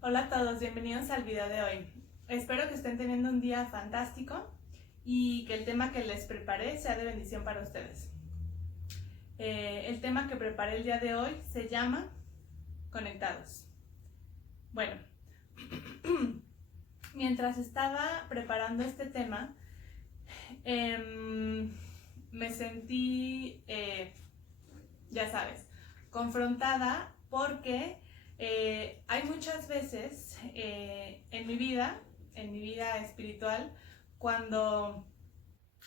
Hola a todos, bienvenidos al video de hoy. Espero que estén teniendo un día fantástico y que el tema que les preparé sea de bendición para ustedes. El tema que preparé el día de hoy se llama Conectados. Bueno, mientras estaba preparando este tema, me sentí, ya sabes, confrontada porque hay muchas veces en mi vida espiritual, cuando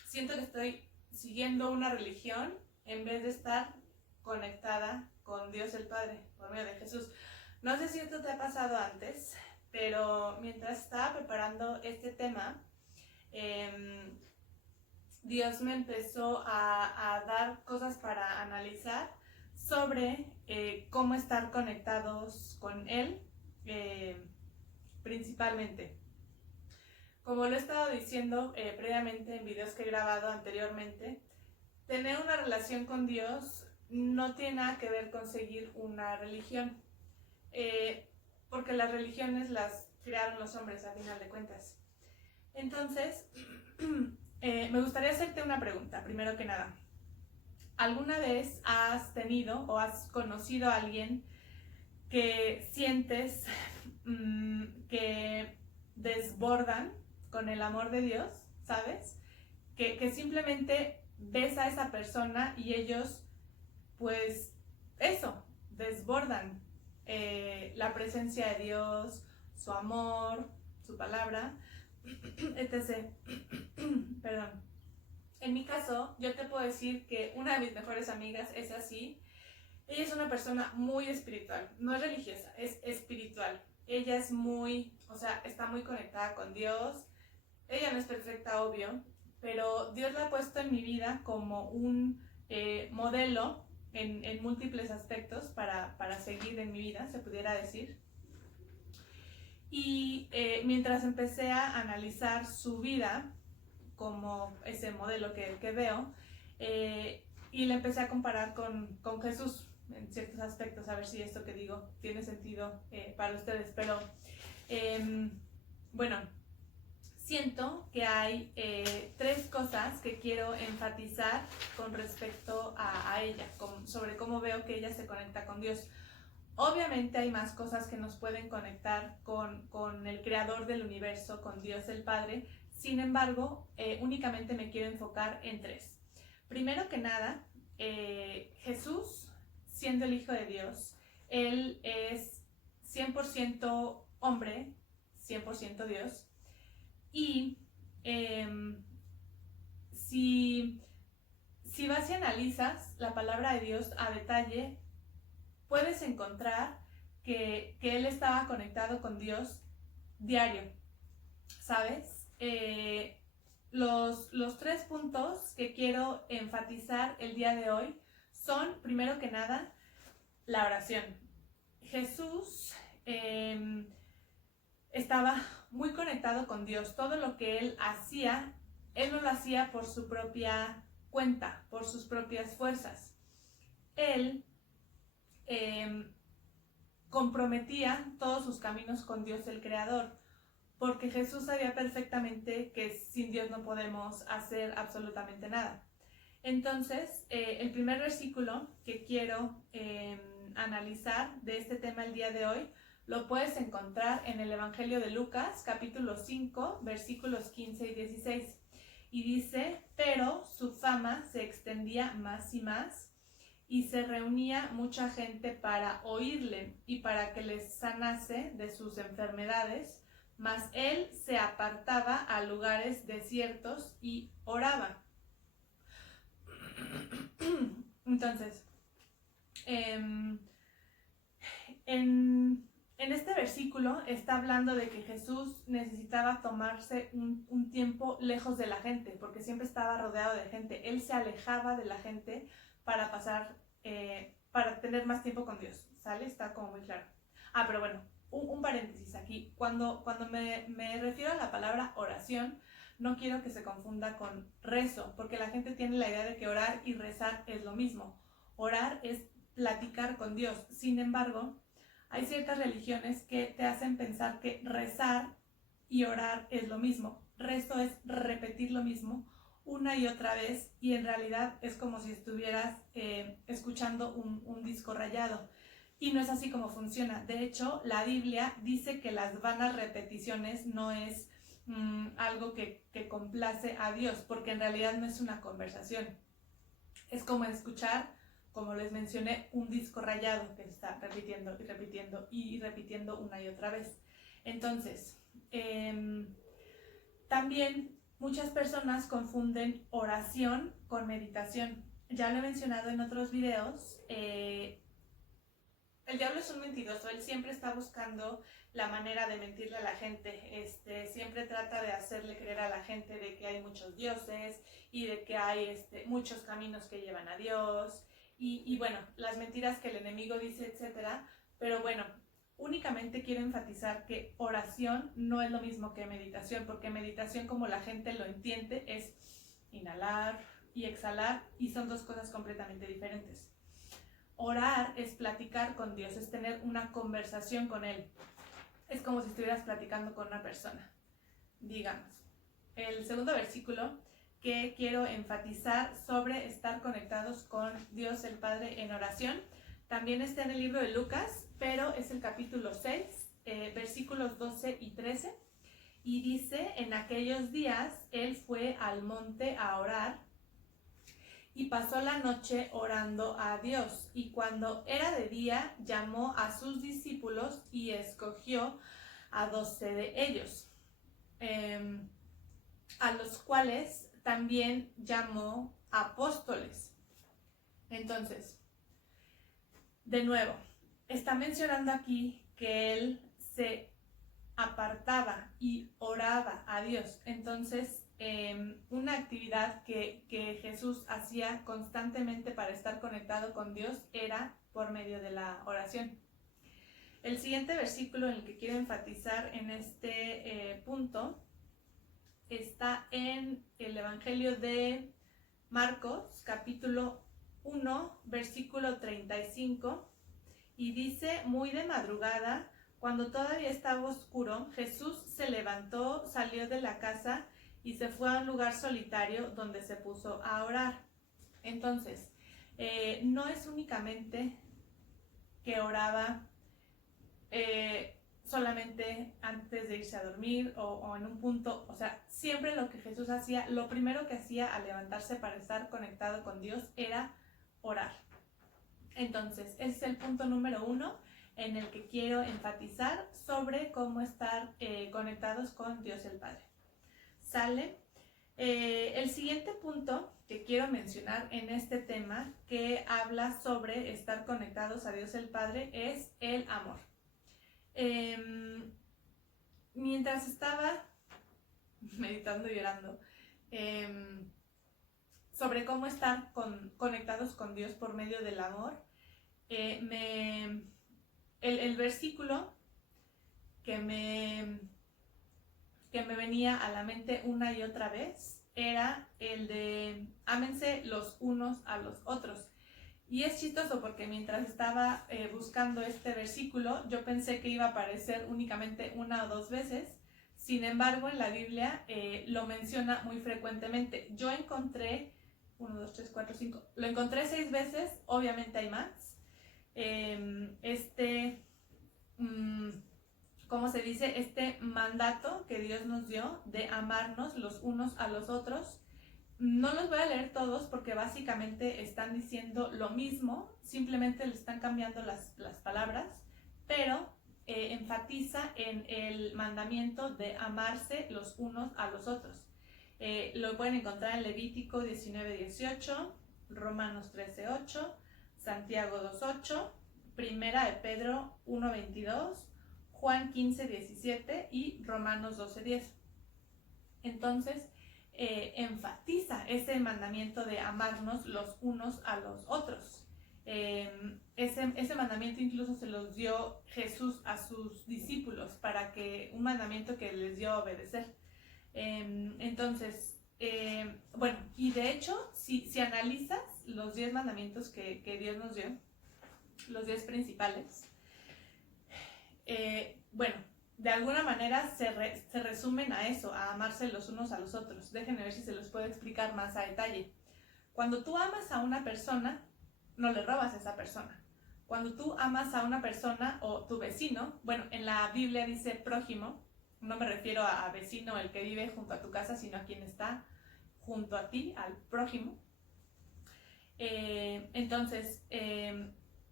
siento que estoy siguiendo una religión en vez de estar conectada con Dios el Padre por medio de Jesús. No sé si esto te ha pasado antes, pero mientras estaba preparando este tema, Dios me empezó a dar cosas para analizar sobre cómo estar conectados con Él, principalmente. Como lo he estado diciendo previamente en videos que he grabado anteriormente, tener una relación con Dios no tiene nada que ver con seguir una religión, porque las religiones las crearon los hombres a final de cuentas. Entonces, me gustaría hacerte una pregunta, primero que nada. ¿Alguna vez has tenido o has conocido a alguien que sientes que desbordan con el amor de Dios, ¿sabes? Que simplemente ves a esa persona y ellos, pues, eso, desbordan la presencia de Dios, su amor, su palabra, etc. Perdón. En mi caso, yo te puedo decir que una de mis mejores amigas es así. Ella es una persona muy espiritual, no es religiosa, es espiritual. Ella es está muy conectada con Dios. Ella no es perfecta, obvio, pero Dios la ha puesto en mi vida como un modelo en múltiples aspectos para seguir en mi vida, se pudiera decir. Y mientras empecé a analizar su vida como ese modelo que veo, y le empecé a comparar con Jesús en ciertos aspectos, a ver si esto que digo tiene sentido para ustedes. Pero bueno, siento que hay tres cosas que quiero enfatizar con respecto a ella, sobre cómo veo que ella se conecta con Dios. Obviamente hay más cosas que nos pueden conectar con el creador del universo, con Dios el Padre. Sin embargo, únicamente me quiero enfocar en tres. Primero que nada, Jesús, siendo el Hijo de Dios, Él es 100% hombre, 100% Dios. Y si vas y analizas la palabra de Dios a detalle, puedes encontrar que Él estaba conectado con Dios diario, ¿sabes? Los tres puntos que quiero enfatizar el día de hoy son, primero que nada, la oración. Jesús estaba muy conectado con Dios. Todo lo que Él hacía, Él no lo hacía por su propia cuenta, por sus propias fuerzas. Él comprometía todos sus caminos con Dios el Creador, porque Jesús sabía perfectamente que sin Dios no podemos hacer absolutamente nada. Entonces, el primer versículo que quiero analizar de este tema el día de hoy lo puedes encontrar en el Evangelio de Lucas, capítulo 5, versículos 15 y 16. Y dice: pero su fama se extendía más y más, y se reunía mucha gente para oírle y para que les sanase de sus enfermedades, mas él se apartaba a lugares desiertos y oraba. Entonces, en este versículo está hablando de que Jesús necesitaba tomarse un tiempo lejos de la gente, porque siempre estaba rodeado de gente. Él se alejaba de la gente para para tener más tiempo con Dios, ¿sale? Está como muy claro. Pero bueno, un paréntesis aquí. Cuando me refiero a la palabra oración, no quiero que se confunda con rezo, porque la gente tiene la idea de que orar y rezar es lo mismo. Orar es platicar con Dios. Sin embargo, Hay ciertas religiones que te hacen pensar que rezar y orar es lo mismo. Rezo es repetir lo mismo una y otra vez, y en realidad es como si estuvieras escuchando un disco rayado. Y no es así como funciona. De hecho, la Biblia dice que las vanas repeticiones no es algo que complace a Dios, porque en realidad no es una conversación. Es como escuchar, como les mencioné, un disco rayado que está repitiendo y repitiendo y repitiendo una y otra vez. Entonces, también muchas personas confunden oración con meditación. Ya lo he mencionado en otros videos. El diablo es un mentiroso, él siempre está buscando la manera de mentirle a la gente, siempre trata de hacerle creer a la gente de que hay muchos dioses y de que hay muchos caminos que llevan a Dios y bueno, las mentiras que el enemigo dice, etcétera. Pero bueno, únicamente quiero enfatizar que oración no es lo mismo que meditación, porque meditación, como la gente lo entiende, es inhalar y exhalar, y son dos cosas completamente diferentes. Orar es platicar con Dios, es tener una conversación con Él. Es como si estuvieras platicando con una persona. Digamos, el segundo versículo que quiero enfatizar sobre estar conectados con Dios el Padre en oración, también está en el libro de Lucas, pero es el capítulo 6, versículos 12 y 13, y dice: en aquellos días Él fue al monte a orar, y pasó la noche orando a Dios, y cuando era de día llamó a sus discípulos y escogió a 12 de ellos, a los cuales también llamó apóstoles. Entonces, de nuevo, está mencionando aquí que él se apartaba y oraba a Dios. Entonces, una actividad que Jesús hacía constantemente para estar conectado con Dios era por medio de la oración. El siguiente versículo en el que quiero enfatizar en este punto está en el Evangelio de Marcos, capítulo 1, versículo 35, y dice: muy de madrugada, cuando todavía estaba oscuro, Jesús se levantó, salió de la casa y se fue a un lugar solitario donde se puso a orar. Entonces, no es únicamente que oraba solamente antes de irse a dormir o en un punto, o sea, siempre lo que Jesús hacía, lo primero que hacía al levantarse para estar conectado con Dios era orar. Entonces, ese es el punto número 1 en el que quiero enfatizar sobre cómo estar conectados con Dios el Padre. ¿Sale? El siguiente punto que quiero mencionar en este tema, que habla sobre estar conectados a Dios el Padre, es el amor. Mientras estaba meditando y orando sobre cómo estar conectados con Dios por medio del amor, el versículo que me venía a la mente una y otra vez era el de: ámense los unos a los otros. Y es chistoso porque mientras estaba buscando este versículo, yo pensé que iba a aparecer únicamente una o dos veces. Sin embargo, en la Biblia lo menciona muy frecuentemente. Yo encontré 1, 2, 3, 4, 5. Lo encontré 6 veces, obviamente hay más. ¿Cómo se dice? Este mandato que Dios nos dio de amarnos los unos a los otros. No los voy a leer todos porque básicamente están diciendo lo mismo, simplemente le están cambiando las palabras, pero enfatiza en el mandamiento de amarse los unos a los otros. Lo pueden encontrar en Levítico 19:18, Romanos 13:8, Santiago 2:8, Primera de Pedro 1:22, Juan 15:17 y Romanos 12:10. Entonces, enfatiza ese mandamiento de amarnos los unos a los otros. Ese mandamiento incluso se los dio Jesús a sus discípulos, un mandamiento que les dio a obedecer. Entonces, bueno, y de hecho, si analizas los 10 mandamientos que Dios nos dio, los 10 principales, bueno, de alguna manera se resumen a eso, a amarse los unos a los otros. Déjenme ver si se los puedo explicar más a detalle. Cuando tú amas a una persona, no le robas a esa persona. Cuando tú amas a una persona o tu vecino, bueno, en la Biblia dice prójimo, no me refiero a vecino, el que vive junto a tu casa, sino a quien está junto a ti, al prójimo. Entonces,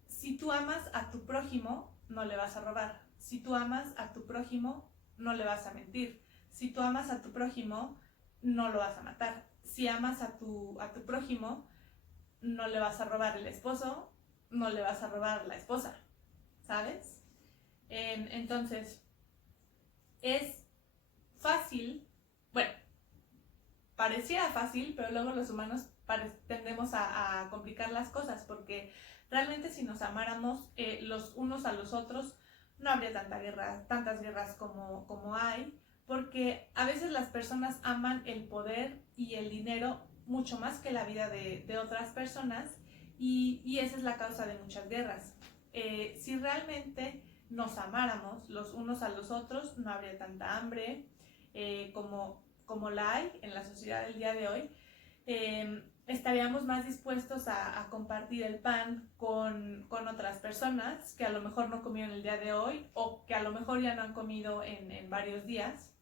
si tú amas a tu prójimo, no le vas a robar. Si tú amas a tu prójimo, no le vas a mentir. Si tú amas a tu prójimo, no lo vas a matar. Si amas a tu prójimo, no le vas a robar el esposo, no le vas a robar la esposa, ¿sabes? Entonces, es fácil, bueno, pareciera fácil, pero luego los humanos tendemos a complicar las cosas, porque realmente si nos amáramos los unos a los otros, no habría tantas guerras como hay, porque a veces las personas aman el poder y el dinero mucho más que la vida de otras personas, y esa es la causa de muchas guerras. Si realmente nos amáramos los unos a los otros, no habría tanta hambre como la hay en la sociedad del día de hoy. Estaríamos más dispuestos a compartir el pan con otras personas que a lo mejor no comieron el día de hoy o que a lo mejor ya no han comido en varios días.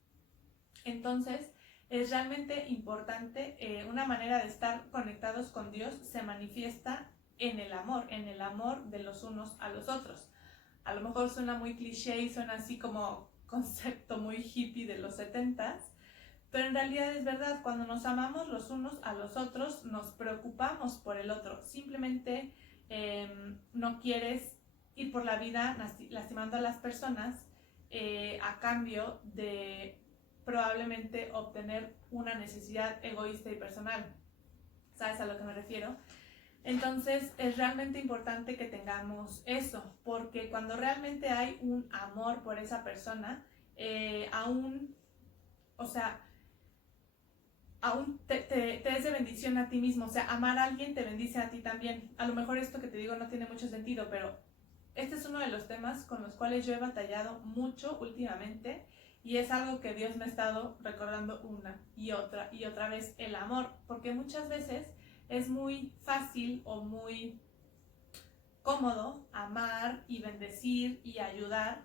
Entonces, es realmente importante, una manera de estar conectados con Dios se manifiesta en el amor de los unos a los otros. A lo mejor suena muy cliché y suena así como concepto muy hippie de los 70s, pero en realidad es verdad. Cuando nos amamos los unos a los otros, nos preocupamos por el otro. Simplemente no quieres ir por la vida lastimando a las personas a cambio de probablemente obtener una necesidad egoísta y personal. ¿Sabes a lo que me refiero? Entonces es realmente importante que tengamos eso, porque cuando realmente hay un amor por esa persona, aún te es de bendición a ti mismo. O sea, amar a alguien te bendice a ti también. A lo mejor esto que te digo no tiene mucho sentido, pero este es uno de los temas con los cuales yo he batallado mucho últimamente, y es algo que Dios me ha estado recordando una y otra vez, el amor, porque muchas veces es muy fácil o muy cómodo amar y bendecir y ayudar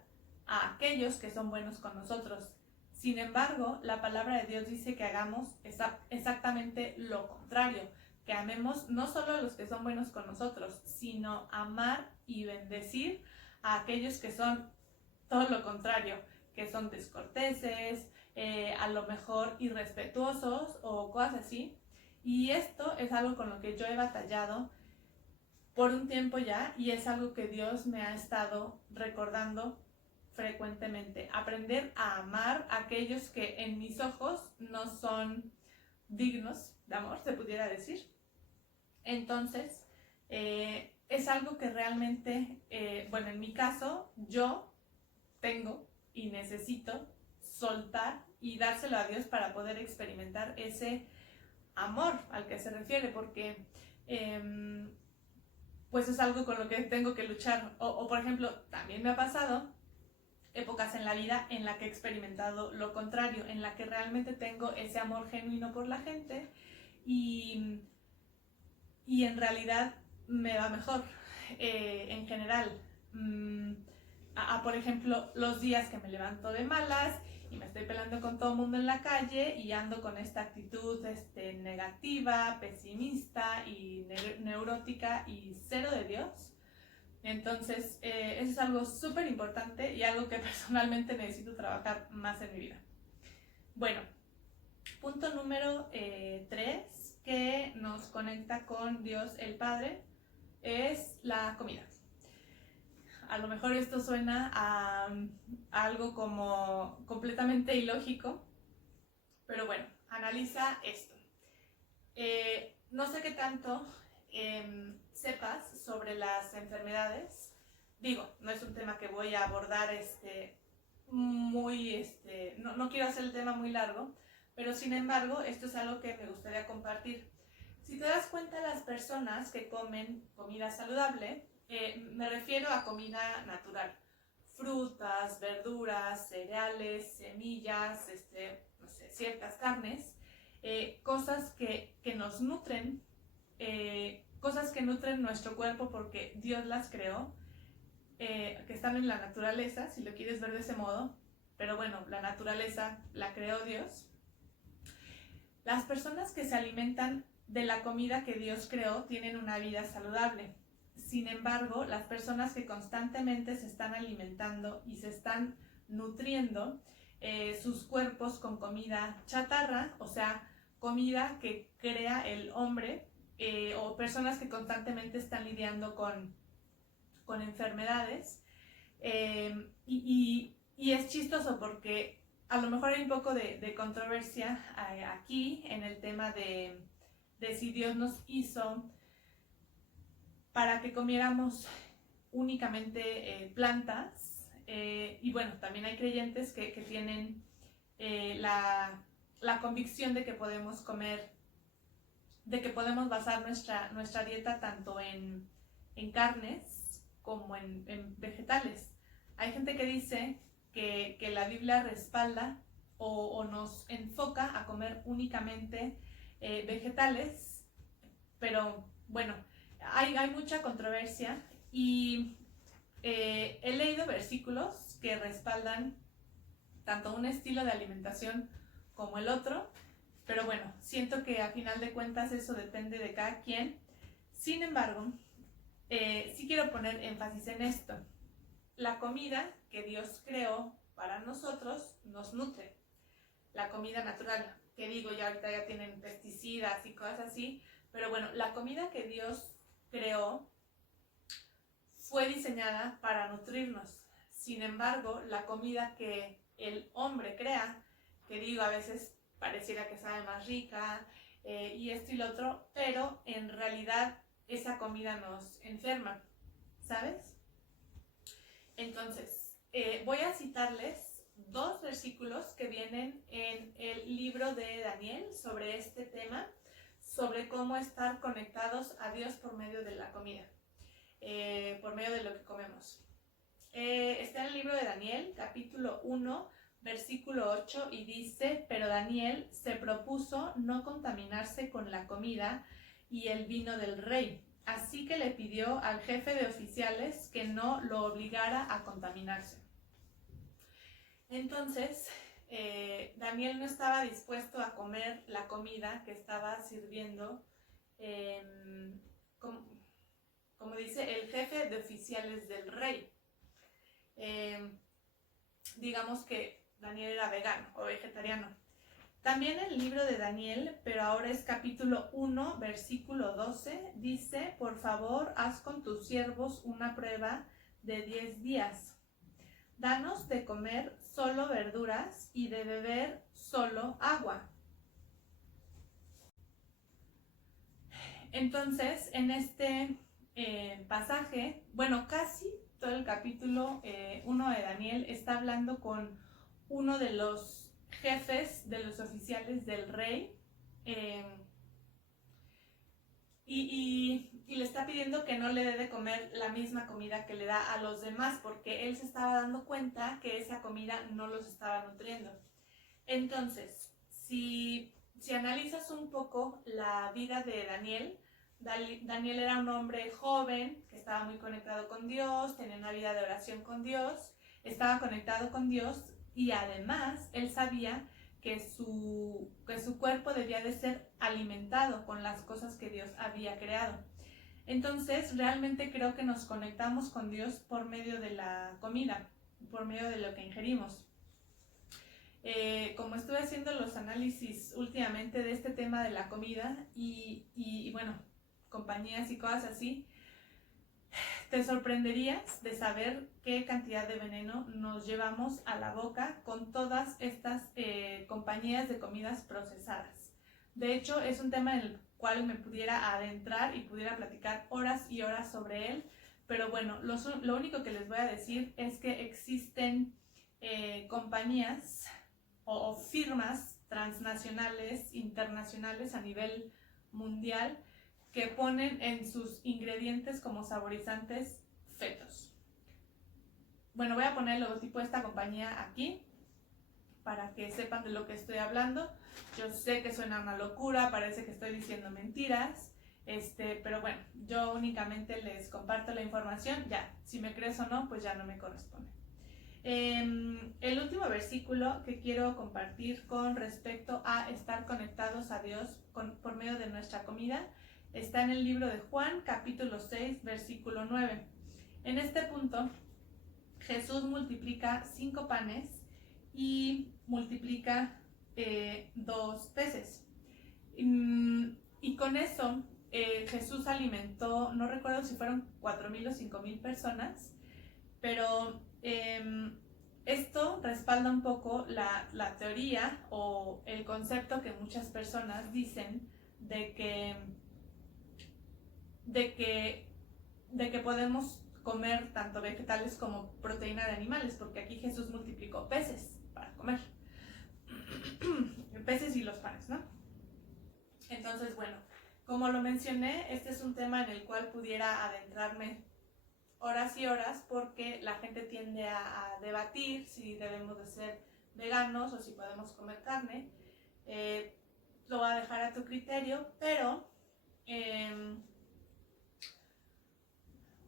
a aquellos que son buenos con nosotros. Sin embargo, la palabra de Dios dice que hagamos exactamente lo contrario, que amemos no solo a los que son buenos con nosotros, sino amar y bendecir a aquellos que son todo lo contrario, que son descorteses, a lo mejor irrespetuosos o cosas así. Y esto es algo con lo que yo he batallado por un tiempo ya, y es algo que Dios me ha estado recordando frecuentemente. Aprender a amar a aquellos que en mis ojos no son dignos de amor, se pudiera decir. Entonces, es algo que realmente, bueno, en mi caso, yo tengo y necesito soltar y dárselo a Dios para poder experimentar ese amor al que se refiere, porque pues es algo con lo que tengo que luchar. O por ejemplo, también me ha pasado épocas en la vida en la que he experimentado lo contrario, en la que realmente tengo ese amor genuino por la gente y en realidad me va mejor en general. Por ejemplo, los días que me levanto de malas y me estoy peleando con todo el mundo en la calle y ando con esta actitud negativa, pesimista y neurótica y cero de Dios. Entonces, eso es algo súper importante y algo que personalmente necesito trabajar más en mi vida. Bueno, punto número 3 que nos conecta con Dios el Padre es la comida. A lo mejor esto suena a algo como completamente ilógico, pero bueno, analiza esto. No sé qué tanto sepas sobre las enfermedades. Digo, no es un tema que voy a abordar no quiero hacer el tema muy largo, pero sin embargo, esto es algo que me gustaría compartir. Si te das cuenta, las personas que comen comida saludable, me refiero a comida natural, frutas, verduras, cereales, semillas, no sé, ciertas carnes, cosas que nos nutren, cosas que nutren nuestro cuerpo porque Dios las creó, que están en la naturaleza, si lo quieres ver de ese modo, pero bueno, la naturaleza la creó Dios. Las personas que se alimentan de la comida que Dios creó tienen una vida saludable. Sin embargo, las personas que constantemente se están alimentando y se están nutriendo sus cuerpos con comida chatarra, o sea, comida que crea el hombre, o personas que constantemente están lidiando con enfermedades, y es chistoso porque a lo mejor hay un poco de controversia aquí en el tema de si Dios nos hizo para que comiéramos únicamente plantas, y bueno, también hay creyentes que tienen la convicción de que podemos comer, de que podemos basar nuestra dieta tanto en carnes como en vegetales. Hay gente que dice que la Biblia respalda o nos enfoca a comer únicamente vegetales, pero bueno, hay mucha controversia y he leído versículos que respaldan tanto un estilo de alimentación como el otro, pero bueno, siento que a final de cuentas eso depende de cada quien. Sin embargo, sí quiero poner énfasis en esto. La comida que Dios creó para nosotros nos nutre. La comida natural, que digo, ya ahorita ya tienen pesticidas y cosas así, pero bueno, la comida que Dios creó fue diseñada para nutrirnos. Sin embargo, la comida que el hombre crea, que digo, a veces pareciera que sabe más rica, y esto y lo otro, pero en realidad esa comida nos enferma, ¿sabes? Entonces, voy a citarles 2 versículos que vienen en el libro de Daniel sobre este tema, sobre cómo estar conectados a Dios por medio de la comida, por medio de lo que comemos. Está en el libro de Daniel, capítulo 1, versículo 8, y dice: pero Daniel se propuso no contaminarse con la comida y el vino del rey, así que le pidió al jefe de oficiales que no lo obligara a contaminarse. Entonces, Daniel no estaba dispuesto a comer la comida que estaba sirviendo, como dice, el jefe de oficiales del rey. Digamos que Daniel era vegano o vegetariano. También el libro de Daniel, pero ahora es capítulo 1, versículo 12, dice: por favor, haz con tus siervos una prueba de 10 días. Danos de comer solo verduras y de beber solo agua. Entonces, en este pasaje, bueno, casi todo el capítulo 1 de Daniel está hablando con uno de los jefes de los oficiales del rey, y le está pidiendo que no le dé de comer la misma comida que le da a los demás, porque él se estaba dando cuenta que esa comida no los estaba nutriendo. Entonces, si analizas un poco la vida de Daniel, Daniel era un hombre joven que estaba muy conectado con Dios, tenía una vida de oración con Dios, estaba conectado con Dios, y además él sabía que su cuerpo debía de ser alimentado con las cosas que Dios había creado. Entonces, realmente creo que nos conectamos con Dios por medio de la comida, por medio de lo que ingerimos. Como estuve haciendo los análisis últimamente de este tema de la comida y bueno, compañías y cosas así, te sorprenderías de saber qué cantidad de veneno nos llevamos a la boca con todas estas compañías de comidas procesadas. De hecho, es un tema en el cual me pudiera adentrar y pudiera platicar horas y horas sobre él, pero bueno, lo único que les voy a decir es que existen compañías o firmas transnacionales, internacionales a nivel mundial, que ponen en sus ingredientes como saborizantes fetos. bueno, voy a poner el logotipo de esta compañía aquí para que sepan de lo que estoy hablando. Yo sé que suena una locura, parece que estoy diciendo mentiras, pero bueno, yo únicamente les comparto la información. Ya, si me crees o no, pues ya no me corresponde. El último versículo que quiero compartir con respecto a estar conectados a Dios por medio de nuestra comida está en el libro de Juan, capítulo 6, versículo 9. En este punto, Jesús multiplica 5 panes y multiplica 2 peces. Y con eso Jesús alimentó, no recuerdo si fueron 4,000 o 5,000 personas, pero esto respalda un poco la teoría o el concepto que muchas personas dicen de que podemos comer tanto vegetales como proteína de animales, porque aquí Jesús multiplicó peces para comer. Peces y los panes, ¿no? Entonces, bueno, como lo mencioné, este es un tema en el cual pudiera adentrarme horas y horas, porque la gente tiende a debatir si debemos de ser veganos o si podemos comer carne. Lo voy a dejar a tu criterio, pero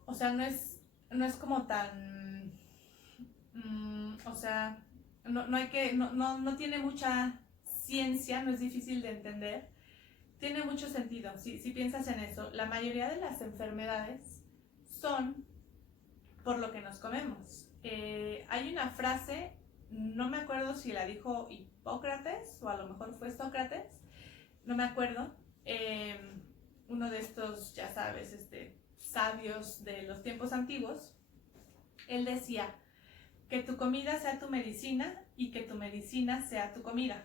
o sea, no es como tan o sea, no tiene mucha ciencia, no es difícil de entender, tiene mucho sentido si piensas en eso. La mayoría de las enfermedades son por lo que nos comemos. Hay una frase, no me acuerdo si la dijo Hipócrates o a lo mejor fue Sócrates, no me acuerdo, uno de estos, ya sabes, sabios de los tiempos antiguos. Él decía: que tu comida sea tu medicina y que tu medicina sea tu comida.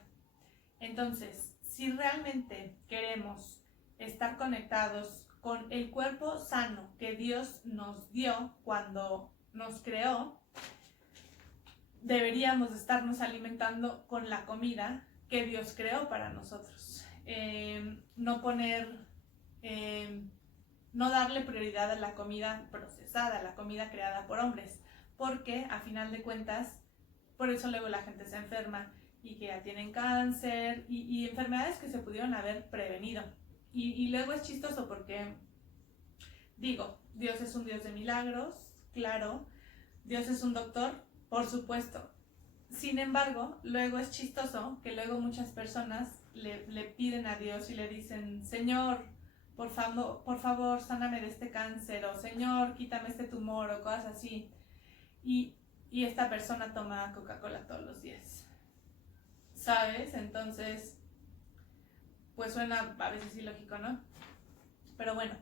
Entonces, si realmente queremos estar conectados con el cuerpo sano que Dios nos dio cuando nos creó, deberíamos estarnos alimentando con la comida que Dios creó para nosotros. No darle prioridad a la comida procesada, a la comida creada por hombres, porque a final de cuentas, por eso luego la gente se enferma y que ya tienen cáncer y enfermedades que se pudieron haber prevenido. Y luego es chistoso porque, digo, Dios es un Dios de milagros, claro, Dios es un doctor, por supuesto. Sin embargo, luego es chistoso que luego muchas personas le piden a Dios y le dicen: Señor, por favor, sáname de este cáncer, o Señor, quítame este tumor, o cosas así. Y esta persona toma Coca-Cola todos los días, ¿sabes? Entonces, pues suena a veces ilógico, ¿no? Pero bueno,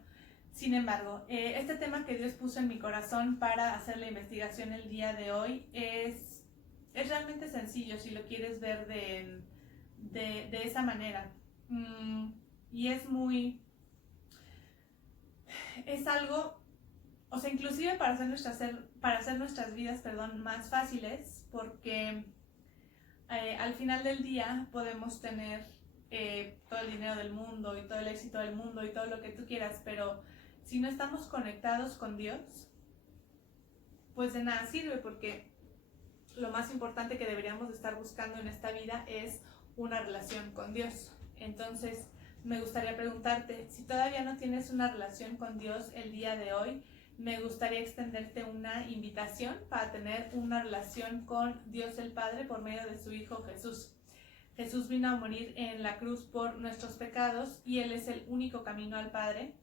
sin embargo, este tema que Dios puso en mi corazón para hacer la investigación el día de hoy es realmente sencillo si lo quieres ver de esa manera. Y es algo, o sea, inclusive para hacer nuestras vidas, más fáciles, porque al final del día podemos tener todo el dinero del mundo y todo el éxito del mundo y todo lo que tú quieras, pero si no estamos conectados con Dios, pues de nada sirve, porque lo más importante que deberíamos estar buscando en esta vida es una relación con Dios. Entonces, me gustaría preguntarte, si todavía no tienes una relación con Dios el día de hoy, me gustaría extenderte una invitación para tener una relación con Dios el Padre por medio de su Hijo Jesús. Jesús vino a morir en la cruz por nuestros pecados y Él es el único camino al Padre.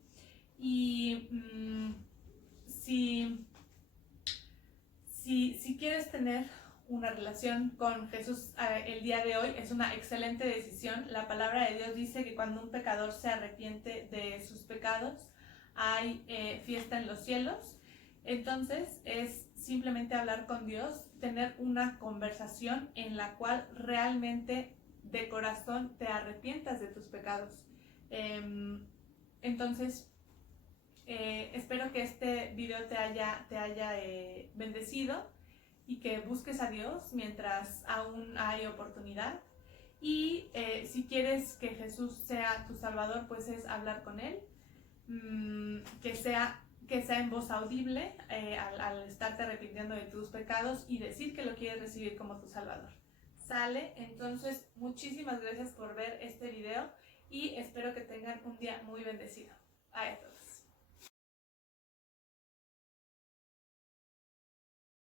Y si quieres tener una relación con Jesús el día de hoy, es una excelente decisión. La palabra de Dios dice que cuando un pecador se arrepiente de sus pecados, hay fiesta en los cielos. Entonces es simplemente hablar con Dios, tener una conversación en la cual realmente de corazón te arrepientas de tus pecados. Entonces espero que este video te haya bendecido y que busques a Dios mientras aún hay oportunidad. Y si quieres que Jesús sea tu Salvador, pues es hablar con Él, que sea que sea en voz audible al estarte arrepintiendo de tus pecados y decir que lo quieres recibir como tu Salvador. ¿Sale? Entonces, muchísimas gracias por ver este video y espero que tengan un día muy bendecido. A todos.